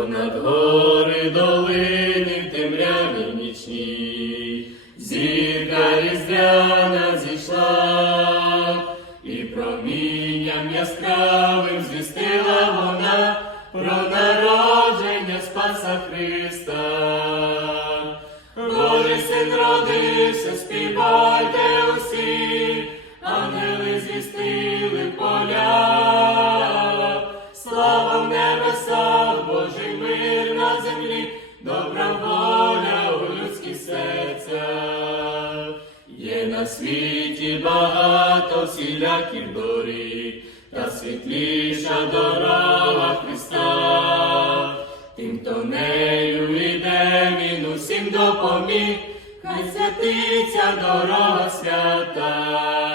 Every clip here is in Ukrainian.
понад гори долини в темряві нічній, зірка різдвяна зійшла, і промінням яскравим звістила вона про народження Спаса Христа. Божий син родився, співайте землі, добра воля у людських серцях. Є на світі багато всіляких доріг, та світліша дорога Христа. Тим, хто нею йде, він усім допоміг, хай святиться дорога свята.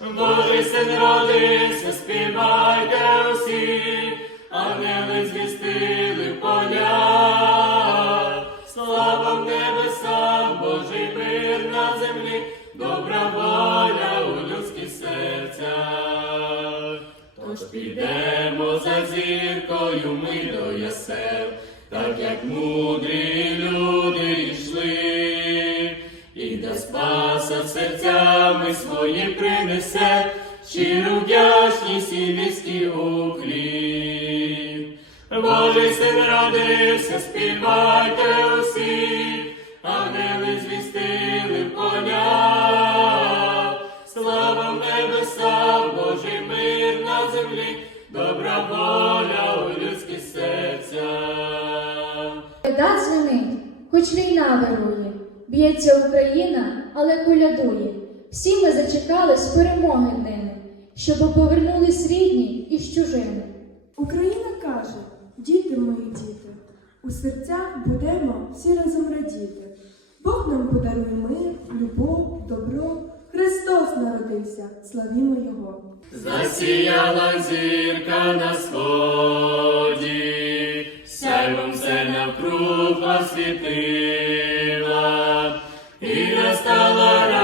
Божий син родився, співайте усі, ангели звістили Божий мир на землі, добра воля у людських серцях. Тож підемо за зіркою ми до ясел, так як мудрі люди йшли, і до спаса серцями свої принесе, щиру вдячність і низький уклін. Божий син родився, співайте усі, ангели звістили поля. Слава в небесах, Божий мир на землі, добра воля у людських серцях. Коляда дзвенить, хоч війна вирує, б'ється Україна, але колядує. Всі ми зачекались перемоги днини, щоб повернулись рідні із чужини. Україна каже, діти мої діти, у серцях будемо всі разом. Бог нам подарує мир, любов, добро. Христос народився, славімо Його. Засіяла зірка на сході, сяйвом все навкруг освітила, і настала радість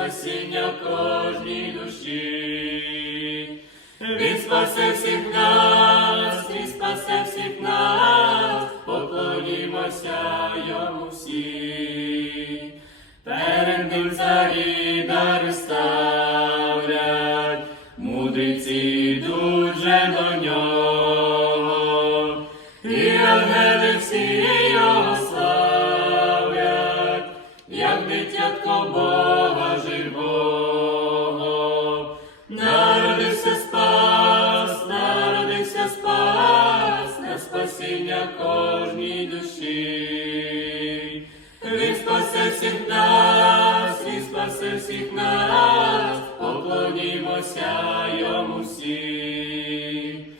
спасіння кожній душі. Він спасе всіх нас, він спасе всіх нас, поклонімося йому всі. Перед ним царі дари ставлять, мудриці йдуть же до нього, і ангели всі його дитятко Бога живого. Народився спас, народився спас на спасіння кожній душі. Він спасе всіх нас, він спасе всіх нас, поклонімося.